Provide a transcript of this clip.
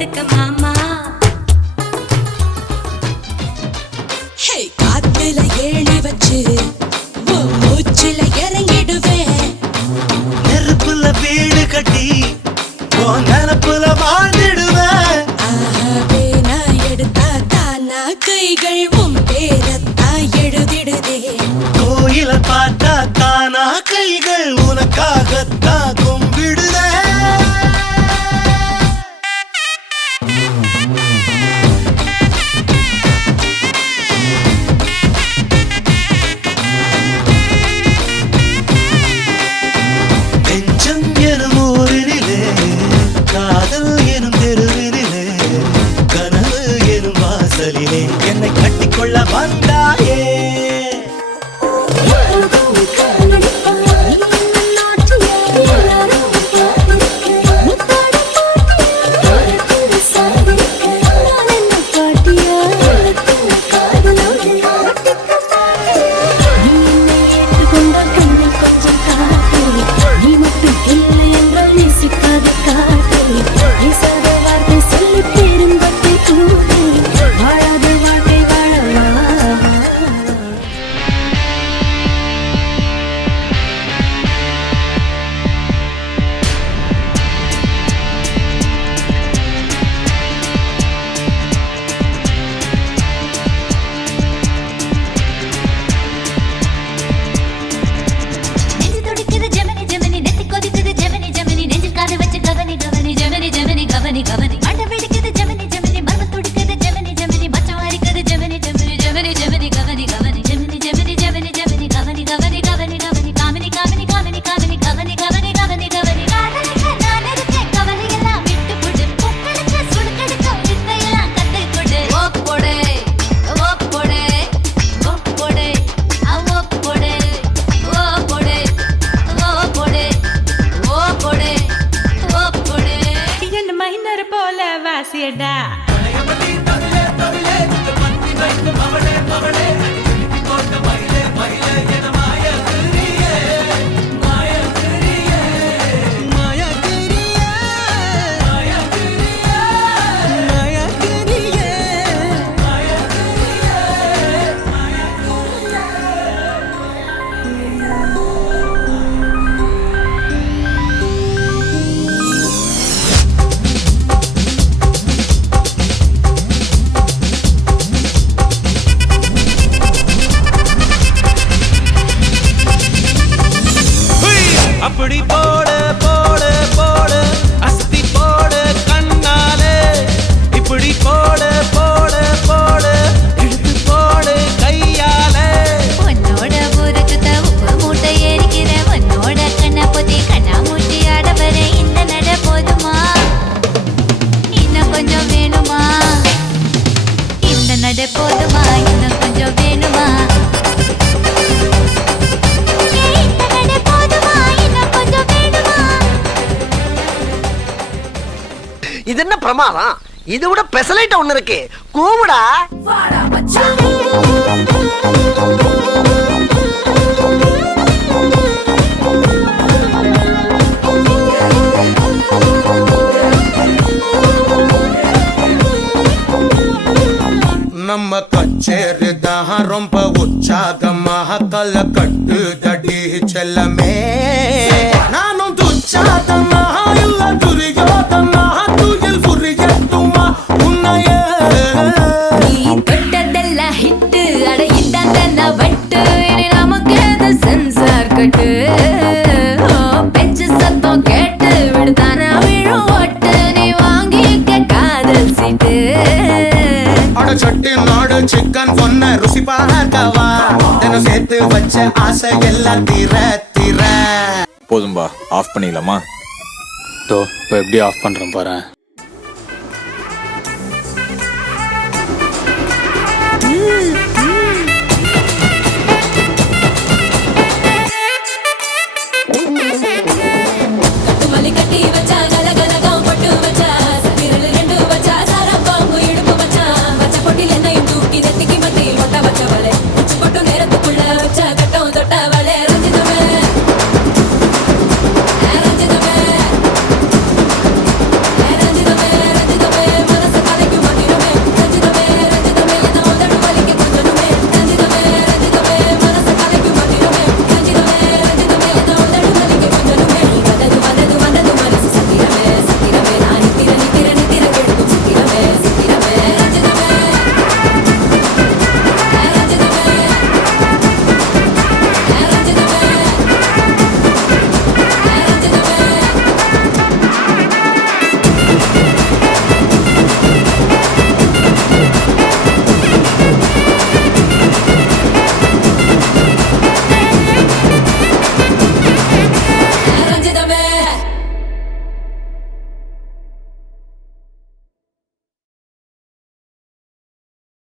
பாத்துக்க மாமா. காத்துல ஏழி வச்சு மூச்சுல இறங்கிடுவேன். நெருப்புல வீடு கட்டி நினப்புல வாழ்ந்துடுவேன். நான் எடுத்தா தானா கைகள் உன் பேரத்தா எழுதிடுதே. கோயில பார்த்தா தானா கைகள் உனக்காகத்தான் கும்பிடுதே. நெஞ்சம் எனும் ஊரினிலே, காதல் எனும் தெருவினிலே, கனவு எனும் வாசலிலே என்னை கட்டிக்கொள்ள வந்தாயே. வாசியடா அப்படி போடு போடு போடு அஸ்தி போடு கண்ணாலே. இப்படி போடு போடு போடு இழுத்து போடு கையாலே. உன்னோட ஊருக்கு உப்பு மூட்டை ஏறிக்கிற உன்னோட கண்ண பொதி கண்ணா மூட்டி ஆட வர இந்த நட போதுமா? இன்னும் கொஞ்சம் வேணுமா? இந்த நட போதுமா? இன்னும் கொஞ்சம் வேணுமா? இது என்ன பிரமாதம்? இது விட பெசலைட் ஒண்ணு இருக்கு, கூவுடா. நம்ம கச்சேரி தான் ரொம்ப உற்சாகமாக கல கட்டு தடி செல்லமே. நானும் துச்சாதமாக இல்ல துரியோதமாக துயில் புரியட்டுமா உன்னையே. நீ தொட்டதெல்லாம் ஹிட்டு அட இதான் வட்டு இனி நமக்கு அது சென்சார் கட்டு. பெஞ்சு சத்தம் கேட்டு விடுதானா விழும் ஓட்டு நீ வாங்கிக்க காதல் சீட்டு. அட சட்டி நாடு சிக்கன் பொண்ண ருசி பார்க்கவா தினம் சேர்த்து வச்ச ஆசை எல்லாம் தீர தீர. போதும்பா, ஆஃப் பண்ணிடலாமா? இப்போ எப்படி ஆஃப் பண்றேன் பாரு.